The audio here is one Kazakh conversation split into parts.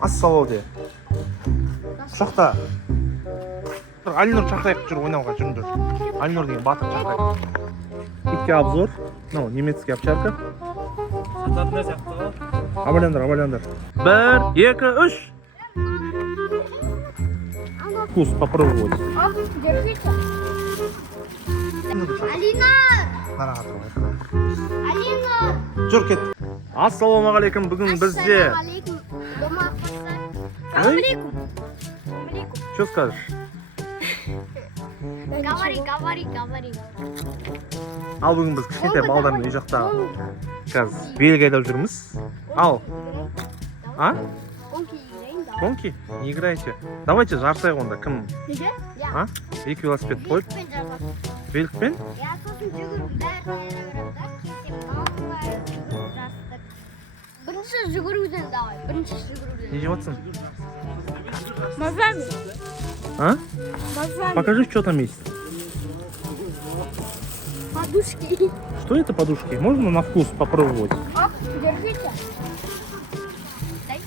Ассалау де. Құшақта. Алинур шақырайық жүр ойнауға жүріңдер. Алинур деген батыр шақырайық. Итке обзор. Мынау немецкий овчарка. Стандартный сияқты ғой. Абайландар. 1, 2, 3. Вкус попробовать. Держите. Алина! Нараға тұрып. Алина! Жүр кет. Ассалаумағалейкум. Бүгін бізде. Ассалаумағалейкум. Дома қоссай. Алейкум. Что скажешь? Говори. Ал бүгін біз кішкентай балдармен үй жақта қазір велик айдап жүрміз. Ал. А? Гонки? Не играйте. Давайте жарысайық онда. Кім? Неге? А? Екі велосипед қойып. Великпен? Я сосын жүгіріп бәрін айыра беремін да. Бірінші жүгіруден давай. Не жеватсың? Мазами. А? Покажи, что там есть. Подушки. Что это подушки? Можно на вкус попробовать? Оп, держите. Дай.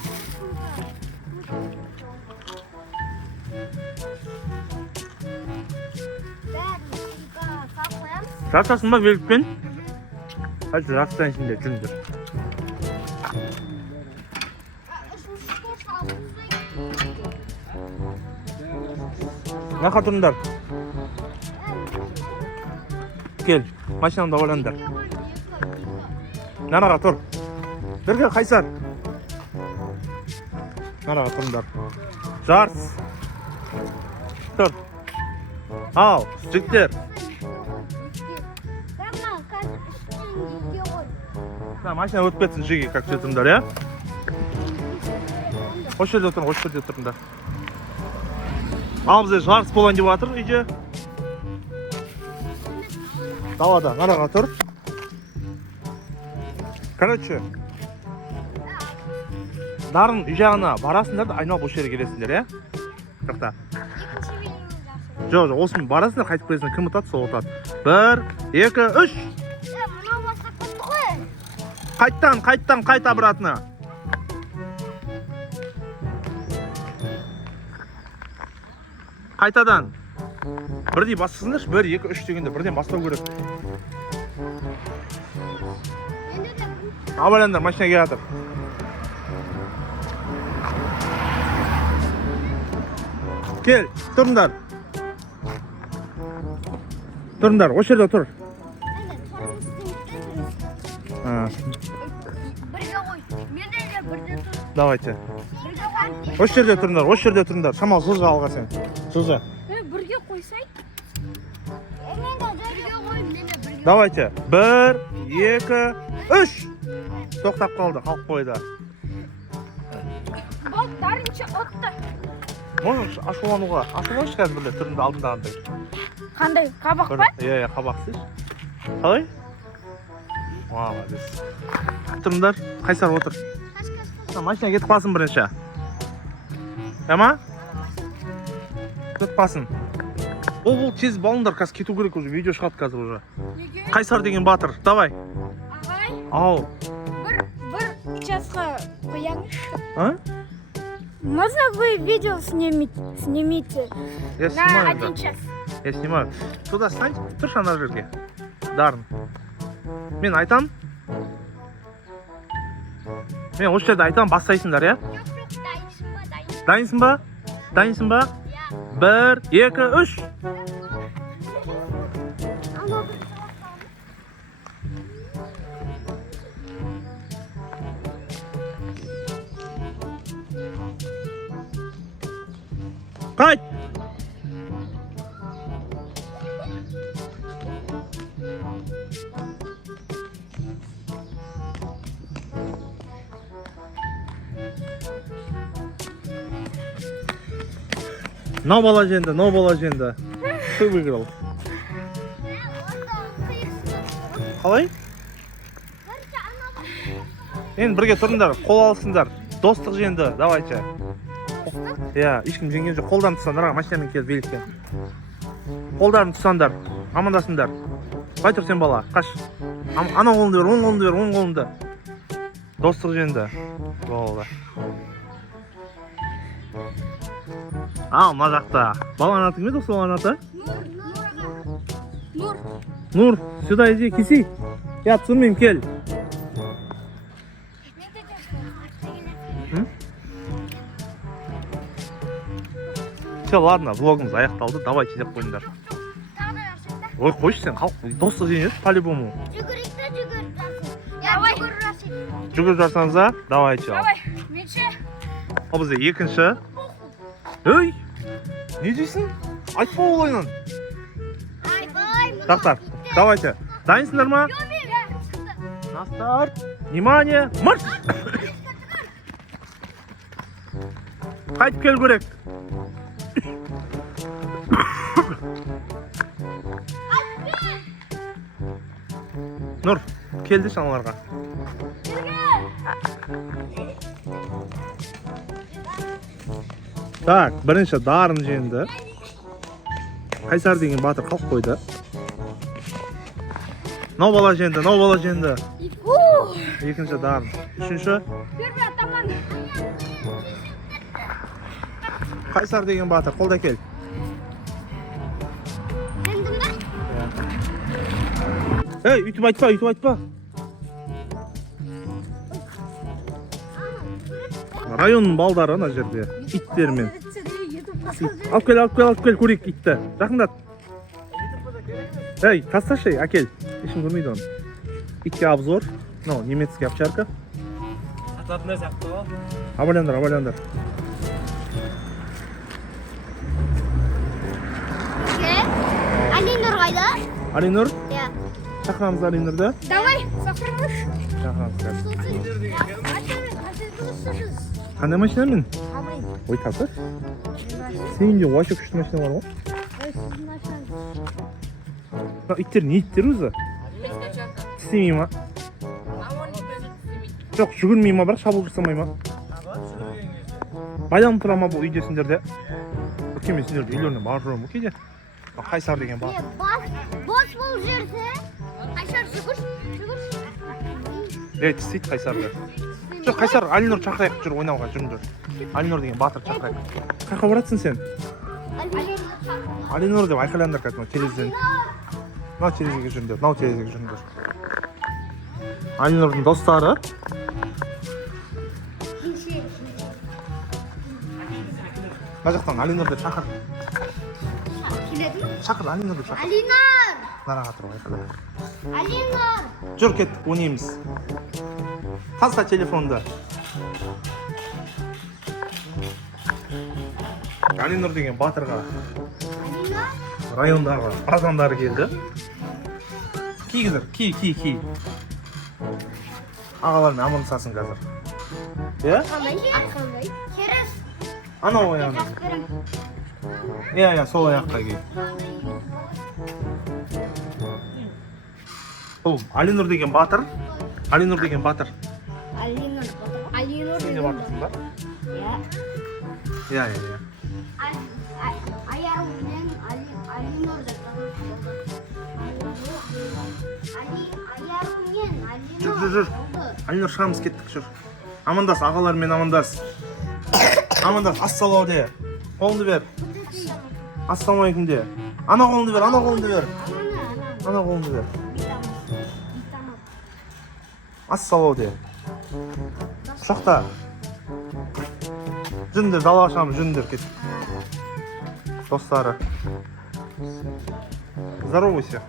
Бәрін сақлаямыз. Жарысасың ба великпен? Қазір жарыстан ішінде жүріңдер. Нақа тұрыңдар. Кел, машинамда ойландар. Нараға тұр. Бірге қайсар. Нараға тұрыңдар. Жарыс. Тұр. Ал, жігіттер. Машина өтіп кетсін жеге, как жүрдіңдер, я? Осы жерде тұрыңдар. Ал бізде жарыс болайын деп жатыр үйде. Далада, нараға тұр. Короче, дарын үй жағына барасыңдар да айналып осы жерге келесіңдер, я? Жақта. Жоқ, осымен барасыңдар, қайтып келесіңдер. Кім ұтады, сол ұтады. 1, 2, 3. Мынау бастап кетті ғой. Қайт обратно. Қайтадан. Бірдей бассыңдар, 1, 2, 3 дегенде бірден бастау керек. Абайландар, машинаға жатыр. Кел, тұрыңдар. Осы жерде тұр. Бірге қой. Мен де бірде тұр. Давайте. Бірге қой. Осы жерде тұрыңдар. Шамал жылжа алға сен. Жылжа. Бірге қойсай. Мен де бірге қой. Мен де бірге. Давайте. 1, 2, 3. Тоқтап қалды, қалып қойды. Бол, дарынша отты. Можешь ашулануға. Ашуланшы қазір біле түрінде алдындағандай. Қандай? Қабақ па? Иә, қабақсыз. Қалай? Молодец. Тұрыңдар, қайсар отыр. Машина кетіп қалсын бірінші. Әма? Кетіп қалсын. Ол тез балыңдар, қазір кету керек уже. Видео шығады қазір уже. Қайсар деген батыр. Давай. Ағай, Ау. бір часқа қояңызшы. А? Можно вы видео снимите Я на снимаю. 1 час? Я снимаю. Туда стань. Тұршы ана жерге. Дарын. Мен айтам. Мен осы жерде айтам, бастайсыңдар, я? Жоқ, Дайынсың ба? 1, 2, 3. Қайт! Новая легенда. Ты выиграл. Қалай? Енді бірге тұрыңдар, қол алысыңдар. Достық жеңді, давайте. Иә, ешкім жеңген жоқ. Қолдан тұтсаңдар, машинамен келіп великпен. Қолдарын тұтсаңдар, амандасыңдар. Қай тұр сен бала, қаш. Ана қолыңды бер, оң қолыңды. Достық жөнді. Болды. Мына жақта. Баланың аты кім еді осы баланың аты? Нур. Нур, сюда иди, киси. Я сынмайым, кел. Все, ладно, влогымыз аяқталды. Давайте деп қойыңдар. Ой, қойшы сен, достық жөн еді, по-любому. Жүгіріп жарсаңыза, давайте. Давай, менше. Ал бізде екінші. Өй, не дейсің? Айтпа ол ойнан. Тақтар, давайте. Дайынсыңдар ма? На старт. Внимание, марш! Қайтып кел көрек. Нұр, келді шаналарға. Так, бірінші дарын жеңді. Қайсар деген батыр қалып қойды. Нау бала жеңді. Екінші дарын. Үшінші. Қайсар деген батыр, қолда кел. Ей, үйтіп айтпа. Районның балдары ана жерде, иттермен. Алып кел, көрейік итті. Жақындат. Ей, тасташы, әкел. Ешкім көрмейді оны. Итке обзор. Немецкий овчарка. Сатады не сияқты ғой? Абайландар. Алинур қайда? Алинур? Иә. Шақырамыз Алинурды. Давай, сақырмыш. Шақырамыз. Қандай машинамен? Ой, тасыр. Сенің де вообще күшті машина бар ғой. Иттер не иттер өзі? Тістемей ма? Жоқ, жүгірмей ма, бірақ шабуыл жасамай ма? Байланып тұра ма бұл үйде сендерде? Өкеме сендерде үйлеріне бар жүрі ма кейде? Қайсар деген бар. Бос болып жерсе, Қайсар жүгір. Тістейді Қайсарды. Жоқ, Қайсар, Алинур шақырайық жүр ойнауға, жүріңдер. Алинур деген батыр шақырайық. Қайқа баратсың сен? Алинур деп айқайландар қазір терезеден. Мынау терезеге жүріңдер. Алинурдың достары. Мына жақтан Алинур деп шақыр. Шақыр, Алинур деп шақыр. Алинур! Нараға тұрып айқайлайық. Алинур! Жүр, кеттік, ойнаймыз. Таста телефонды. Алинур деген батырға райондағы азамдары келді. Кигіздер, ки. Ағалармен амандасасың қазір. Иә? Қандай? Керес. Анау аяғына. Иә, сол аяққа кей. Бұл Алинур деген батыр. Алинур. Сен де батырсың ба? Иә. Иә. Аяғымен Алинур деп Алинур. Жүр. Алинур шығамыз, кеттік, жүр. Амандас, ағалармен амандас. Ассалау де. Қолыңды бер. Ассалаумалейкум де. Ана қолыңды бер. Ассалау де. Құшақта. Жүріңдер, далаға шығамыз, жүріңдер, кет. Достары. Здоровайся.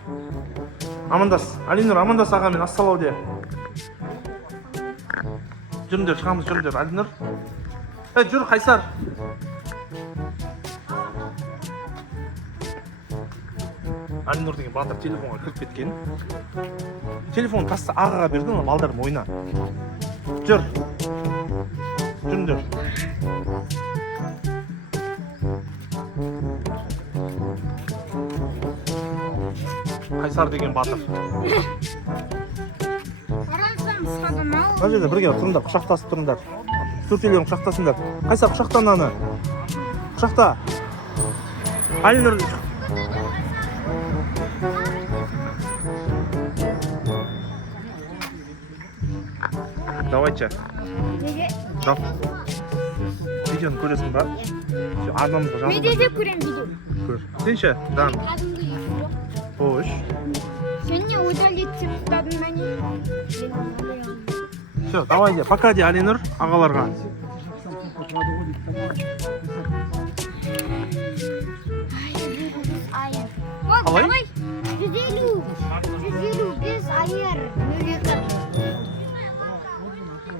Амандас. Алинур, амандас ағамен, ассалау де. Жүріңдер, шығамыз, жүріңдер, Алинур. Жүр, Қайсар. Алинур деген батыр телефонға кіріп кеткен. Телефон таста ағаға берді, оны балдарым ойна. Жүр. Жүріңдер. Қайсар деген батыр. Мына жерде бірге тұрыңдар, құшақтасып тұрыңдар. Төртеулерің құшақтасыңдар. Қайсар, құшақтан аны. Құшақта. Алинур. давайчы. Неге? Да. Видеоны көресің ба? Арнамызға жазып. Мен де көрем видео. Көр. Сен ше? Да. Кәдімгі видео. Хош. Сен не удалить деп ұстадың мәне? Все, давай де. Пока де Алинұр ағаларға. Айыр. Ол, Қалай? давай. 150. 150 без айыр.